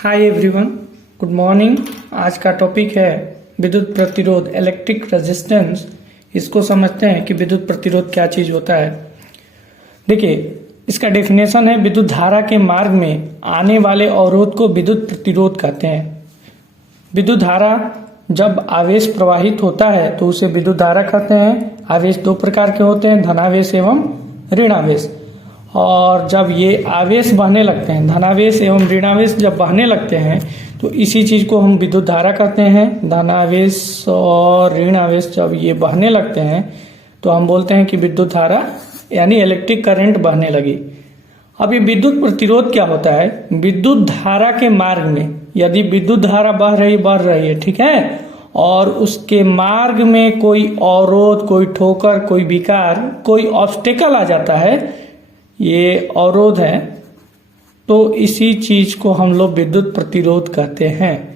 Hi everyone, good morning. आज का topic है विद्युत प्रतिरोध, इलेक्ट्रिक रेजिस्टेंस। इसको समझते हैं कि विद्युत प्रतिरोध क्या चीज होता है। देखिए, इसका डेफिनेशन है विद्युत धारा के मार्ग में आने वाले अवरोध को विद्युत प्रतिरोध कहते हैं। विद्युत धारा जब आवेश प्रवाहित होता है तो उसे विद्युत धारा कहते हैं। आवेश दो प्रकार के होते हैं, धनावेश एवं ऋणावेश। और जब ये आवेश बहने लगते हैं, धनावेश एवं ऋणावेश जब बहने लगते हैं तो इसी चीज को हम विद्युत धारा कहते हैं। धनावेश और ऋणावेश जब ये बहने लगते हैं तो हम बोलते हैं कि विद्युत धारा यानी इलेक्ट्रिक करंट बहने लगी। अब ये विद्युत प्रतिरोध क्या होता है? विद्युत धारा के मार्ग में यदि विद्युत धारा बह रही है, ठीक है, और उसके मार्ग में कोई अवरोध, कोई ठोकर, कोई विकार, कोई ऑब्स्टेकल आ जाता है, ये अवरोध है, तो इसी चीज को हम लोग विद्युत प्रतिरोध कहते हैं।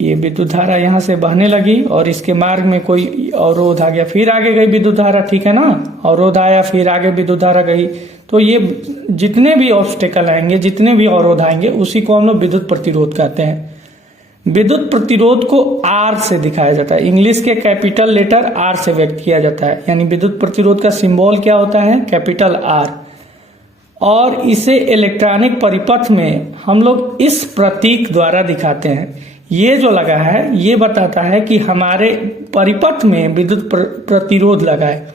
ये विद्युत धारा यहां से बहने लगी और इसके मार्ग में कोई अवरोध आ गया, फिर आगे गई विद्युत धारा, ठीक है ना। अवरोध आया, फिर आगे विद्युत धारा गई, तो ये जितने भी ऑब्स्टेकल आएंगे, जितने भी अवरोध आएंगे, उसी को हम लोग विद्युत प्रतिरोध कहते हैं। विद्युत प्रतिरोध को आर से दिखाया जाता है। इंग्लिश के कैपिटल लेटर आर से व्यक्त किया जाता है। यानी विद्युत प्रतिरोध का सिंबल क्या होता है? Capital R. और इसे इलेक्ट्रॉनिक परिपथ में हम लोग इस प्रतीक द्वारा दिखाते हैं। ये जो लगा है ये बताता है कि हमारे परिपथ में विद्युत प्रतिरोध लगा है।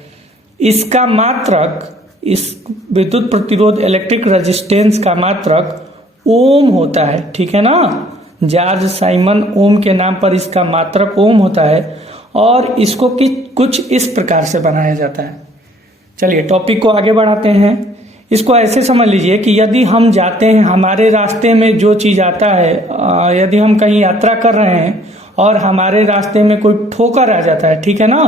इसका मात्रक, इस विद्युत प्रतिरोध इलेक्ट्रिक रेजिस्टेंस का मात्रक ओम होता है, ठीक है ना। जॉर्ज साइमन ओम के नाम पर इसका मात्रक ओम होता है और इसको कुछ इस प्रकार से बनाया जाता है। चलिए टॉपिक को आगे बढ़ाते हैं। इसको ऐसे समझ लीजिए कि यदि हम जाते हैं, हमारे रास्ते में जो चीज आता है, यदि हम कहीं यात्रा कर रहे हैं और हमारे रास्ते में कोई ठोकर आ जाता है, ठीक है ना,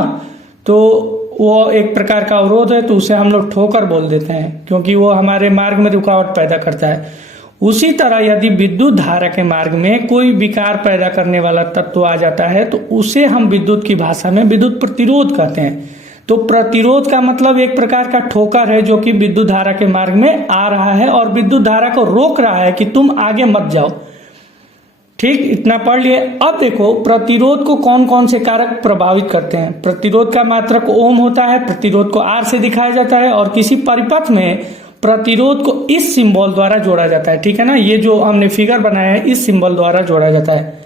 तो वो एक प्रकार का अवरोध है, तो उसे हम लोग ठोकर बोल देते हैं, क्योंकि वो हमारे मार्ग में रुकावट पैदा करता है। उसी तरह यदि विद्युत धारा के मार्ग में कोई विकार पैदा करने वाला तत्व आ जाता है तो उसे हम विद्युत की भाषा में विद्युत प्रतिरोध कहते हैं। तो प्रतिरोध का मतलब एक प्रकार का ठोकर है जो कि विद्युत धारा के मार्ग में आ रहा है और विद्युत धारा को रोक रहा है कि तुम आगे मत जाओ। ठीक, इतना पढ़ लिए। अब देखो प्रतिरोध को कौन कौन से कारक प्रभावित करते हैं। प्रतिरोध का मात्रक ओम होता है, प्रतिरोध को आर से दिखाया जाता है और किसी परिपथ में प्रतिरोध को इस सिंबल द्वारा जोड़ा जाता है, ठीक है ना। ये जो हमने फिगर बनाया है इस सिंबल द्वारा जोड़ा जाता है।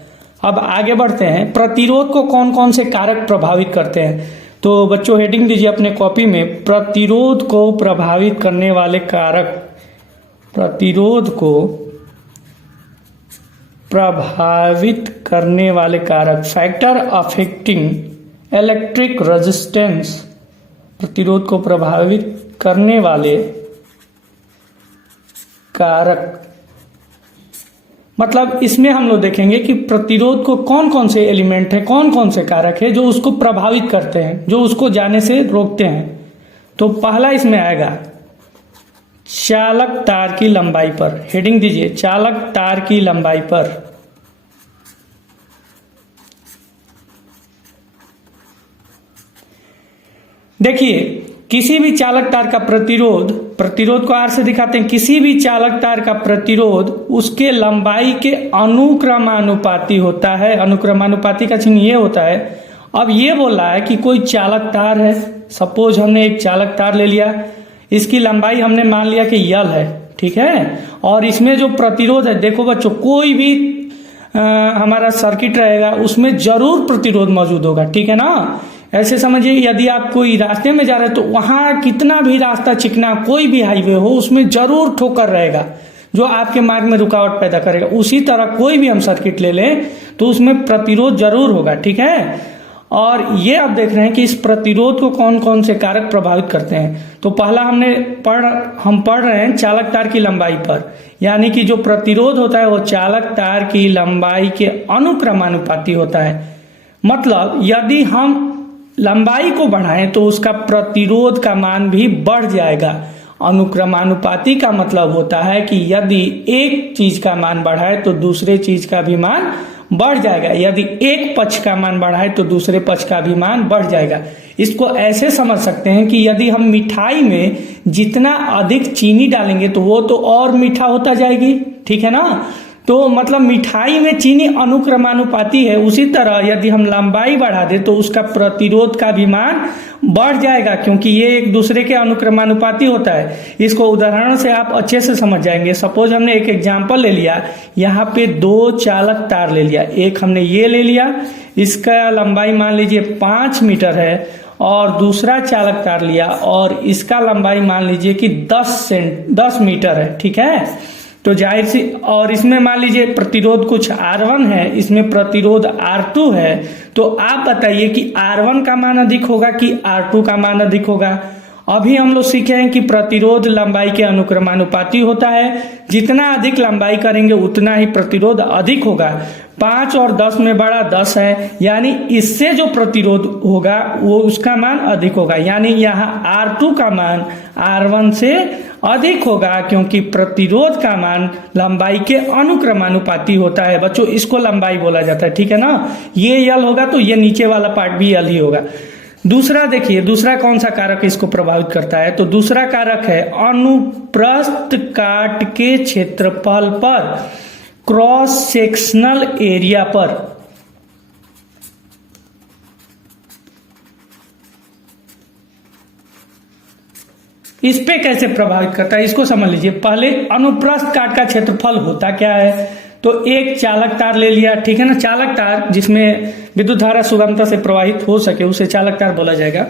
अब आगे बढ़ते हैं, प्रतिरोध को कौन कौन से कारक प्रभावित करते हैं। तो बच्चों हेडिंग दीजिए अपने कॉपी में, प्रतिरोध को प्रभावित करने वाले कारक। प्रतिरोध को प्रभावित करने वाले कारक, फैक्टर अफेक्टिंग इलेक्ट्रिक रेजिस्टेंस। प्रतिरोध को प्रभावित करने वाले कारक, मतलब इसमें हम लोग देखेंगे कि प्रतिरोध को कौन कौन से एलिमेंट है, कौन कौन से कारक है जो उसको प्रभावित करते हैं, जो उसको जाने से रोकते हैं। तो पहला इसमें आएगा चालक तार की लंबाई पर। हेडिंग दीजिए, चालक तार की लंबाई पर। देखिए, किसी भी चालक तार का प्रतिरोध, प्रतिरोध को आर से दिखाते हैं, किसी भी चालक तार का प्रतिरोध उसके लंबाई के अनुक्रमानुपाती होता है। अनुक्रमानुपाती का चिन्ह ये होता है। अब ये बोल रहा है कि कोई चालक तार है, सपोज हमने एक चालक तार ले लिया, इसकी लंबाई हमने मान लिया कि यल है, ठीक है, और इसमें जो प्रतिरोध है, देखो बच्चों, कोई भी हमारा सर्किट रहेगा उसमें जरूर प्रतिरोध मौजूद होगा, ठीक है ना। ऐसे समझिए, यदि आप कोई रास्ते में जा रहे हैं तो वहां कितना भी रास्ता चिकना, कोई भी हाईवे हो, उसमें जरूर ठोकर रहेगा जो आपके मार्ग में रुकावट पैदा करेगा। उसी तरह कोई भी हम सर्किट ले लें तो उसमें प्रतिरोध जरूर होगा, ठीक है। और ये आप देख रहे हैं कि इस प्रतिरोध को कौन कौन से कारक प्रभावित करते हैं। तो पहला हम पढ़ रहे हैं चालक तार की लंबाई पर, यानी कि जो प्रतिरोध होता है वो चालक तार की लंबाई के अनुक्रमानुपाती होता है। मतलब यदि हम लंबाई को बढ़ाएं तो उसका प्रतिरोध का मान भी बढ़ जाएगा। अनुक्रमानुपाती का मतलब होता है कि यदि एक चीज का मान बढ़ाए तो दूसरे चीज का भी मान बढ़ जाएगा। यदि एक पक्ष का मान बढ़ाए तो दूसरे पक्ष का भी मान बढ़ जाएगा। इसको ऐसे समझ सकते हैं कि यदि हम मिठाई में जितना अधिक चीनी डालेंगे तो वो तो और मीठा होता जाएगी, ठीक है ना। तो मतलब मिठाई में चीनी अनुक्रमानुपाती है, उसी तरह यदि हम लंबाई बढ़ा दें तो उसका प्रतिरोध का भी मान बढ़ जाएगा, क्योंकि ये एक दूसरे के अनुक्रमानुपाती होता है। इसको उदाहरण से आप अच्छे से समझ जाएंगे। सपोज हमने एक एग्जांपल ले लिया, यहाँ पे 2 चालक तार ले लिया, एक हमने ये ले लिया, इसका लंबाई मान लीजिए 5 मीटर है, और दूसरा चालक तार लिया और इसका लंबाई मान लीजिए कि 10 मीटर है, ठीक है। तो जाहिर सी, और इसमें मान लीजिए प्रतिरोध कुछ R1 है, इसमें प्रतिरोध R2 है। तो आप बताइए कि R1 का मान अधिक होगा कि R2 का मान अधिक होगा। अभी हम लोग सीखे हैं कि प्रतिरोध लंबाई के अनुक्रमानुपाती होता है, जितना अधिक लंबाई करेंगे उतना ही प्रतिरोध अधिक होगा। 5 और 10 में बड़ा 10 है, यानी इससे जो प्रतिरोध होगा वो उसका मान अधिक होगा, यानी यहाँ R2 का मान R1 से अधिक होगा, क्योंकि प्रतिरोध का मान लंबाई के अनुक्रमानुपाती होता है। बच्चों इसको लंबाई बोला जाता है, ठीक है ना। ये यल होगा तो ये नीचे वाला पार्ट भी यल ही होगा। दूसरा देखिए, दूसरा कौन सा कारक इसको प्रभावित करता है, तो दूसरा कारक है अनुप्रस्थ काट के क्षेत्रफल पर, क्रॉस सेक्शनल एरिया पर। इस पे कैसे प्रभावित करता है इसको समझ लीजिए। पहले अनुप्रस्थ काट का क्षेत्रफल होता क्या है, तो एक चालक तार ले लिया, ठीक है ना। चालक तार जिसमें विद्युत धारा सुगमता से प्रवाहित हो सके उसे चालक तार बोला जाएगा।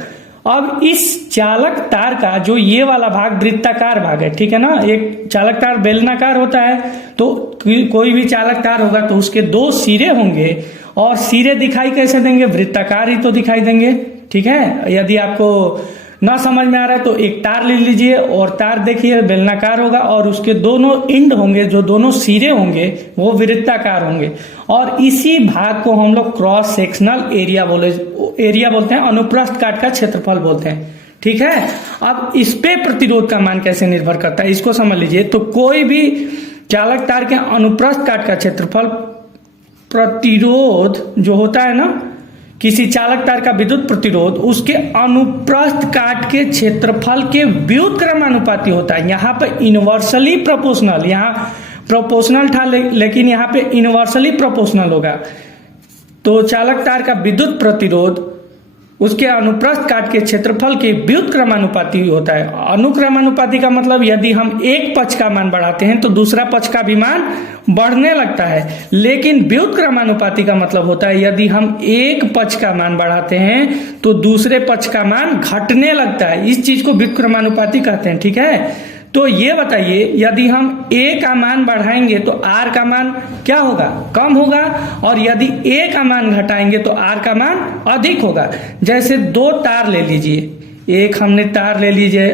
अब इस चालक तार का जो ये वाला भाग वृत्ताकार भाग है, ठीक है ना। एक चालक तार बेलनाकार होता है, तो कोई भी चालक तार होगा तो उसके 2 सिरे होंगे, और सिरे दिखाई कैसे देंगे, वृत्ताकार ही तो दिखाई देंगे, ठीक है। यदि आपको ना समझ में आ रहा है तो एक तार ले लीजिए, और तार देखिए बेलनाकार होगा, और उसके दोनों एंड होंगे, जो दोनों सिरे होंगे वो वृत्ताकार होंगे, और इसी भाग को हम लोग क्रॉस सेक्शनल एरिया बोलते हैं, अनुप्रस्थ काट का क्षेत्रफल बोलते हैं, ठीक है। अब इस पे प्रतिरोध का मान कैसे निर्भर करता है इसको समझ लीजिए। तो कोई भी चालक तार के अनुप्रस्थ काट का क्षेत्रफल, प्रतिरोध जो होता है ना, किसी चालक तार का विद्युत प्रतिरोध उसके अनुप्रस्थ काट के क्षेत्रफल के व्युत्क्रमानुपाती होता है। यहाँ पे इनवर्सली प्रोपोर्शनल, यहाँ प्रोपोर्शनल था लेकिन यहाँ पे इनवर्सली प्रोपोर्शनल होगा। तो चालक तार का विद्युत प्रतिरोध उसके अनुप्रस्थ काट के क्षेत्रफल के व्युत्क्रमानुपाती होता है। अनुक्रमानुपाती का मतलब यदि हम एक पक्ष का मान बढ़ाते हैं तो दूसरा पक्ष का भी मान बढ़ने लगता है, लेकिन व्युत्क्रमानुपाती का मतलब होता है यदि हम एक पक्ष का मान बढ़ाते हैं तो दूसरे पक्ष का मान घटने लगता है। इस चीज को व्युत्क्रमानुपाती कहते हैं, ठीक है। तो ये बताइए, यदि हम A का मान बढ़ाएंगे तो R का मान क्या होगा, कम होगा, और यदि A का मान घटाएंगे तो R का मान अधिक होगा। जैसे 2 तार ले लीजिए, एक हमने तार ले लीजिए,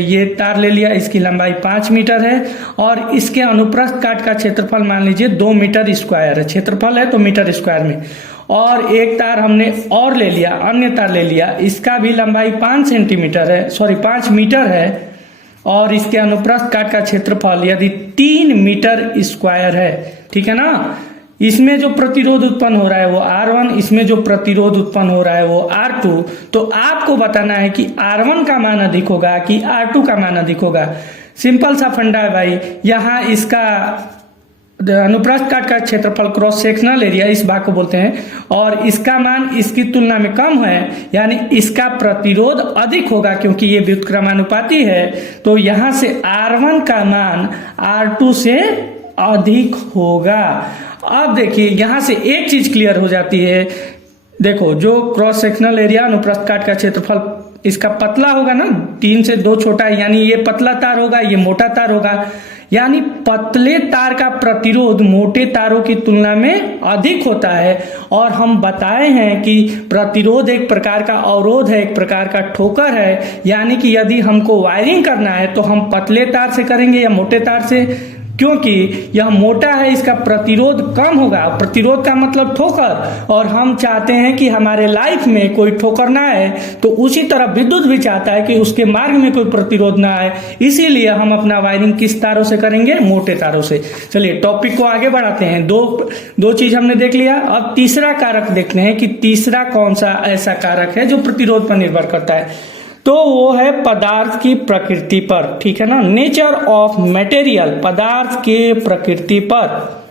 ये तार ले लिया, इसकी लंबाई 5 मीटर है, और इसके अनुप्रस्थ काट का क्षेत्रफल मान लीजिए 2 मीटर स्क्वायर है, क्षेत्रफल है तो मीटर स्क्वायर में। और एक तार हमने और ले लिया, अन्य तार ले लिया, इसका भी लंबाई 5 मीटर है, और इसके अनुप्रस्थ काट का क्षेत्रफल यदि 3 मीटर स्क्वायर है, ठीक है ना। इसमें जो प्रतिरोध उत्पन्न हो रहा है वो R1, इसमें जो प्रतिरोध उत्पन्न हो रहा है वो R2। तो आपको बताना है कि R1 का मान अधिक होगा कि R2 का मान अधिक होगा। सिंपल सा फंडा है भाई। यहाँ इसका अनुप्रस्थ काट का क्षेत्रफल क्रॉस सेक्शनल एरिया इस भाग को बोलते हैं, और इसका मान इसकी तुलना में कम है, यानी इसका प्रतिरोध अधिक होगा क्योंकि ये व्युत्क्रमानुपाती है। तो यहां से R1 का मान R2 से अधिक होगा। अब देखिए यहां से एक चीज क्लियर हो जाती है, देखो जो क्रॉस सेक्शनल एरिया अनुप्रस्थ काट का क्षेत्रफल इसका पतला होगा ना, 3 से 2 छोटा है, यानी ये पतला तार होगा, ये मोटा तार होगा, यानी पतले तार का प्रतिरोध मोटे तारों की तुलना में अधिक होता है। और हम बताए हैं कि प्रतिरोध एक प्रकार का अवरोध है, एक प्रकार का ठोकर है, यानी कि यदि हमको वायरिंग करना है तो हम पतले तार से करेंगे या मोटे तार से, क्योंकि यह मोटा है, इसका प्रतिरोध कम होगा। प्रतिरोध का मतलब ठोकर, और हम चाहते हैं कि हमारे लाइफ में कोई ठोकर ना आए, तो उसी तरह विद्युत भी चाहता है कि उसके मार्ग में कोई प्रतिरोध ना आए, इसीलिए हम अपना वायरिंग किस तारों से करेंगे, मोटे तारों से। चलिए टॉपिक को आगे बढ़ाते हैं। दो चीज हमने देख लिया। अब तीसरा कारक देखते हैं कि तीसरा कौन सा ऐसा कारक है जो प्रतिरोध पर निर्भर करता है। तो वो है पदार्थ की प्रकृति पर, ठीक है ना, नेचर ऑफ मटेरियल, पदार्थ के प्रकृति पर।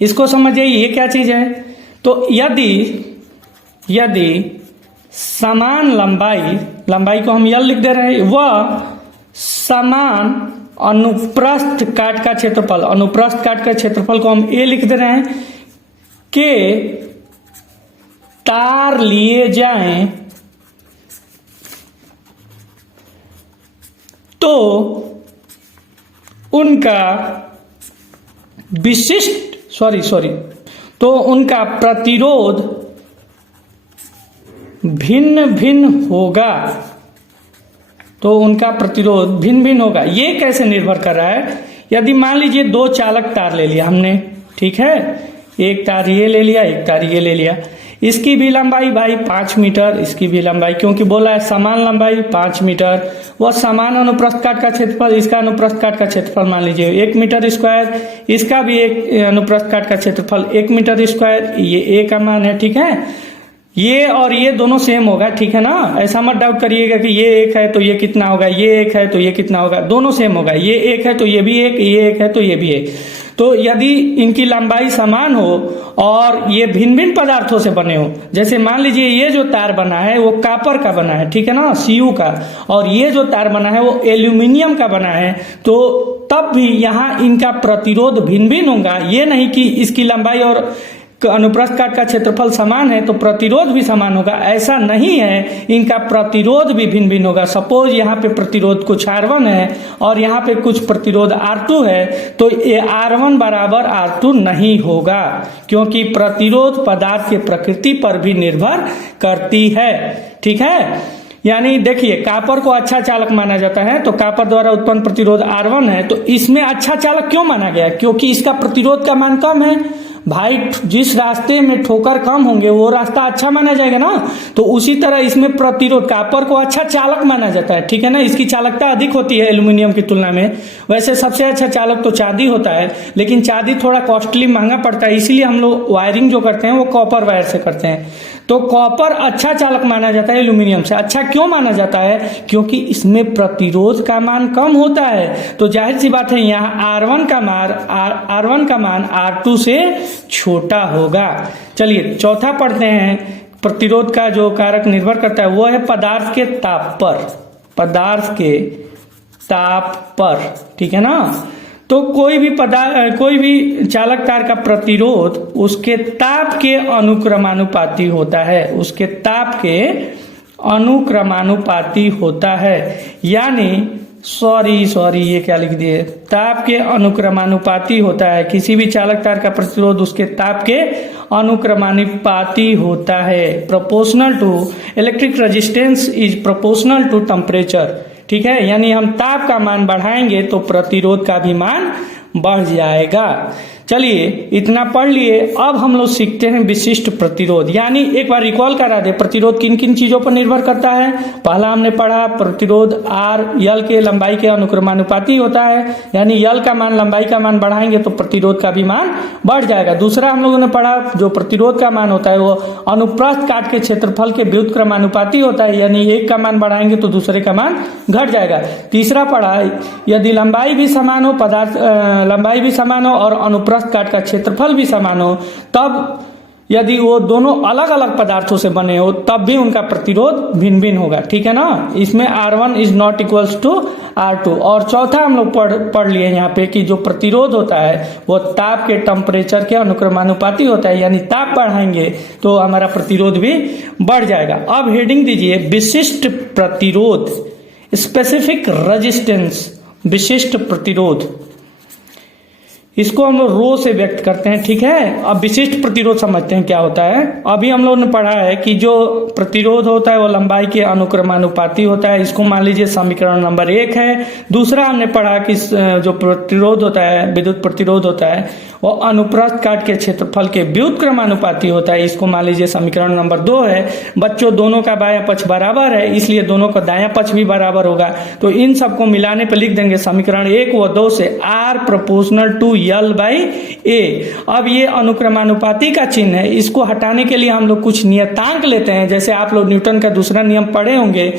इसको समझिए ये क्या चीज है। तो यदि समान लंबाई को हम यल लिख दे रहे हैं, वह समान अनुप्रस्थ काट का क्षेत्रफल, अनुप्रस्थ काट का क्षेत्रफल को हम ए लिख दे रहे हैं, के तार लिए जाएं तो उनका तो उनका प्रतिरोध भिन्न भिन्न होगा। तो उनका प्रतिरोध भिन्न भिन्न होगा। ये कैसे निर्भर कर रहा है? यदि मान लीजिए दो चालक तार ले लिया हमने, ठीक है, एक तार ये ले लिया, एक तार ये ले लिया, इसकी भी लंबाई भाई 5 मीटर, इसकी भी लंबाई, क्योंकि बोला है समान लंबाई 5 मीटर, वह समान अनुप्रस्थ काट का क्षेत्रफल, इसका अनुप्रस्थ काट का क्षेत्रफल मान लीजिए 1 मीटर स्क्वायर, इसका भी एक अनुप्रस्थ काट का क्षेत्रफल 1 मीटर स्क्वायर, ये ए का मान है, ठीक है। ये और ये दोनों सेम होगा, ठीक है ना, ऐसा मत डाउट करिएगा कि ये एक है तो ये कितना होगा, ये एक है तो ये कितना होगा, दोनों सेम होगा, ये एक है तो ये भी एक, ये एक है तो ये भी एक। तो यदि इनकी लंबाई समान हो और ये भिन्न भिन्न पदार्थों से बने हो, जैसे मान लीजिए ये जो तार बना है वो कॉपर का बना है, ठीक है ना, सीयू का, और ये जो तार बना है वो एल्यूमिनियम का बना है, तो तब भी यहाँ इनका प्रतिरोध भिन्न भिन्न होगा। ये नहीं कि इसकी लंबाई और अनुप्रस्थ काट का क्षेत्रफल समान है तो प्रतिरोध भी समान होगा, ऐसा नहीं है, इनका प्रतिरोध भी भिन्न भिन्न होगा। सपोज यहाँ पे प्रतिरोध कुछ R1 है और यहाँ पे कुछ प्रतिरोध R2 है, तो ये R1 बराबर R2 नहीं होगा, क्योंकि प्रतिरोध पदार्थ के प्रकृति पर भी निर्भर करती है, ठीक है। यानी देखिए, कॉपर को अच्छा चालक माना जाता है, तो कॉपर द्वारा उत्पन्न प्रतिरोध R1 है, तो इसमें अच्छा चालक क्यों माना गया? क्योंकि इसका प्रतिरोध का मान कम है भाई। जिस रास्ते में ठोकर कम होंगे वो रास्ता अच्छा माना जाएगा ना, तो उसी तरह इसमें प्रतिरोध, कॉपर को अच्छा चालक माना जाता है, ठीक है ना, इसकी चालकता अधिक होती है एल्यूमिनियम की तुलना में। वैसे सबसे अच्छा चालक तो चांदी होता है, लेकिन चांदी थोड़ा कॉस्टली महंगा पड़ता है, इसीलिए हम लोग वायरिंग जो करते हैं वो कॉपर वायर से करते हैं। तो कॉपर अच्छा चालक माना जाता है एल्यूमिनियम से। अच्छा क्यों माना जाता है? क्योंकि इसमें प्रतिरोध का मान कम होता है, तो जाहिर सी बात है यहाँ R1 का मान R2 से छोटा होगा। चलिए चौथा पढ़ते हैं। प्रतिरोध का जो कारक निर्भर करता है वो है पदार्थ के ताप पर, पदार्थ के ताप पर, ठीक है ना। तो कोई भी चालक तार का प्रतिरोध उसके ताप के अनुक्रमानुपाती होता है, उसके ताप के अनुक्रमानुपाती होता है। यानी सॉरी ये क्या लिख दिए, ताप के अनुक्रमानुपाती होता है। किसी भी चालक तार का प्रतिरोध उसके ताप के अनुक्रमानुपाती होता है। Proportional to electric resistance is proportional to temperature, ठीक है। यानी हम ताप का मान बढ़ाएंगे तो प्रतिरोध का भी मान बढ़ जाएगा। चलिए इतना पढ़ लिए, अब हम लोग सीखते हैं विशिष्ट प्रतिरोध। यानी एक बार रिकॉल करा दे, प्रतिरोध किन किन चीजों पर निर्भर करता है। पहला हमने पढ़ा प्रतिरोध R यल के लंबाई के अनुक्रमानुपाती होता है, यानी यल का मान लंबाई का मान बढ़ाएंगे तो प्रतिरोध का भी मान बढ़ जाएगा। दूसरा हम लोगों ने पढ़ा जो प्रतिरोध का मान होता है वो अनुप्रस्थ काट के क्षेत्रफल के व्युत्क्रमानुपाती होता है, यानी एक का मान बढ़ाएंगे तो दूसरे का मान घट जाएगा। तीसरा पढ़ा यदि लंबाई भी समान हो, लंबाई भी समान हो और अनुप्रस्थ काट का क्षेत्रफल भी समान हो, तब यदि वो दोनों अलग अलग पदार्थों से बने हो तब भी उनका प्रतिरोध भिन्न भिन्न होगा, ठीक है ना। इसमें R1 is not equals to R2। और चौथा हम लोग पढ़ लिए यहाँ पे कि जो प्रतिरोध होता है वो ताप के टेम्परेचर के अनुक्रमानुपाती होता है, यानी ताप बढ़ाएंगे तो हमारा प्रतिरोध भी बढ़ जाएगा। अब हेडिंग दीजिए विशिष्ट प्रतिरोध, स्पेसिफिक रेजिस्टेंस, विशिष्ट प्रतिरोध। इसको हम लोग रो से व्यक्त करते हैं, ठीक है। अब विशिष्ट प्रतिरोध समझते हैं क्या होता है। अभी हम लोगों ने पढ़ा है कि जो प्रतिरोध होता है वो लंबाई के अनुक्रमानुपाती होता है, इसको मान लीजिए समीकरण नंबर 1 है। दूसरा हमने पढ़ा कि जो प्रतिरोध होता है, विद्युत प्रतिरोध होता है, वो अनुप्रस्थ काट के क्षेत्रफल के व्युत्क्रमानुपाती होता है। इसको मान लीजिए समीकरण नंबर 2 है। बच्चों दोनों का बायां पक्ष बराबर है, इसलिए दोनों का दायां पक्ष भी बराबर होगा। तो इन सबको मिलाने पर लिख देंगे समीकरण 1 व 2 से R proportional to L by A। अब ये अनुक्रमानुपाती का चिन्ह है, इसको हटाने के लिए हम लोग कुछ नियतांक लेते हैं। जैसे आप लोग न्यूटन का दूसरा नियम पढ़े होंगे,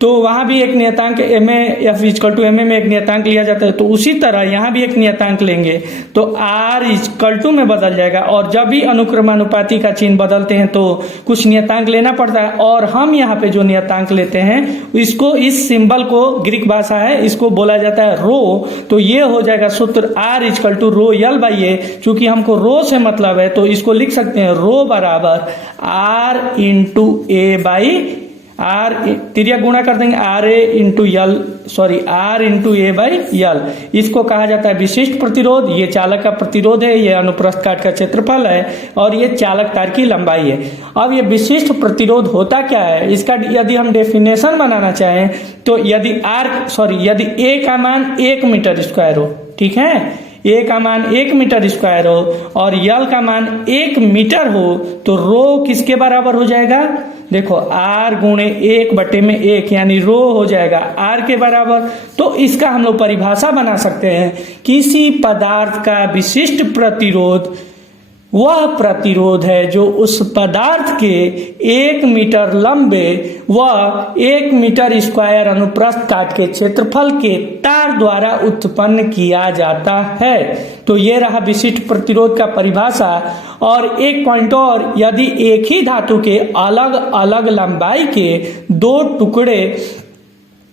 तो वहां भी एक नियतांक MA में एक नियतांक लिया जाता है। तो उसी तरह यहाँ भी एक नियतांक लेंगे तो R में बदल जाएगा। और जब भी अनुक्रमानुपाती का चिन्ह बदलते हैं तो कुछ नियतांक लेना पड़ता है। और हम यहाँ पे जो नियतांक लेते हैं इसको, इस सिंबल को, ग्रीक भाषा है, इसको बोला जाता है रो। तो ये हो जाएगा सूत्र R rho L by A। चूंकि हमको रो से मतलब है तो इसको लिख सकते हैं रो बराबर R into A by R, तिरिया गुणा कर देंगे R into A by L। इसको कहा जाता है विशिष्ट प्रतिरोध। ये चालक का प्रतिरोध है, ये अनुप्रस्थ काट का क्षेत्रफल है और ये चालक तार की लंबाई है। अब ये विशिष्ट प्रतिरोध होता क्या है, इसका यदि हम डेफिनेशन बनाना चाहें तो यदि A का मान 1 मीटर स्क्वायर हो, ठीक है, A का मान 1 मीटर स्क्वायर हो और L का मान 1 मीटर हो, तो रो किसके बराबर हो जाएगा? देखो R गुणे 1/1 यानी रो हो जाएगा R के बराबर। तो इसका हम लोग परिभाषा बना सकते हैं, किसी पदार्थ का विशिष्ट प्रतिरोध वह प्रतिरोध है जो उस पदार्थ के 1 मीटर लंबे व 1 मीटर स्क्वायर अनुप्रस्थ काट के क्षेत्रफल के तार द्वारा उत्पन्न किया जाता है। तो ये रहा विशिष्ट प्रतिरोध का परिभाषा। और एक पॉइंट और, यदि एक ही धातु के अलग अलग लंबाई के 2 टुकड़े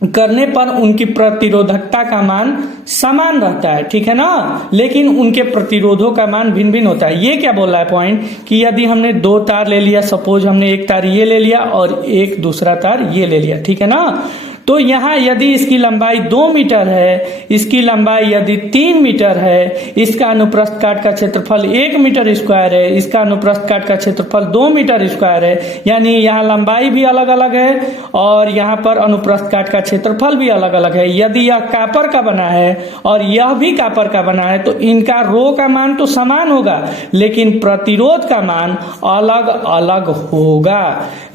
करने पर उनकी प्रतिरोधकता का मान समान रहता है, ठीक है ना, लेकिन उनके प्रतिरोधों का मान भिन्न भिन्न होता है। ये क्या बोल रहा है पॉइंट, कि यदि हमने 2 तार ले लिया, सपोज हमने एक तार ये ले लिया और एक दूसरा तार ये ले लिया, ठीक है ना, तो यहाँ यदि इसकी लंबाई 2 मीटर है, इसकी लंबाई यदि 3 मीटर है, इसका अनुप्रस्थ काट का क्षेत्रफल 1 मीटर स्क्वायर है, इसका अनुप्रस्थ काट का क्षेत्रफल 2 मीटर स्क्वायर है, यानी यहाँ लंबाई भी अलग अलग है और यहाँ पर अनुप्रस्थ काट का क्षेत्रफल भी अलग अलग है। यदि यह कॉपर का बना है और यह भी कॉपर का बना है तो इनका रो का मान तो समान होगा, लेकिन प्रतिरोध का मान अलग अलग होगा।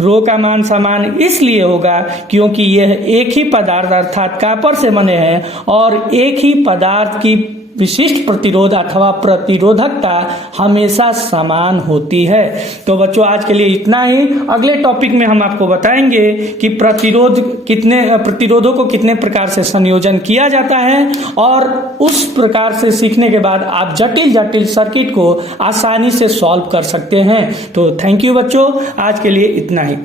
रो का मान समान इसलिए होगा क्योंकि यह एक ही पदार्थ अर्थात कॉपर से बने हैं और एक ही पदार्थ की विशिष्ट प्रतिरोध अथवा प्रतिरोधकता हमेशा समान होती है। तो बच्चों आज के लिए इतना ही। अगले टॉपिक में हम आपको बताएंगे कि प्रतिरोधों को कितने प्रकार से संयोजन किया जाता है और उस प्रकार से सीखने के बाद आप जटिल जटिल सर्किट को आसानी से सॉल्व कर सकते हैं। तो थैंक यू बच्चों, आज के लिए इतना ही।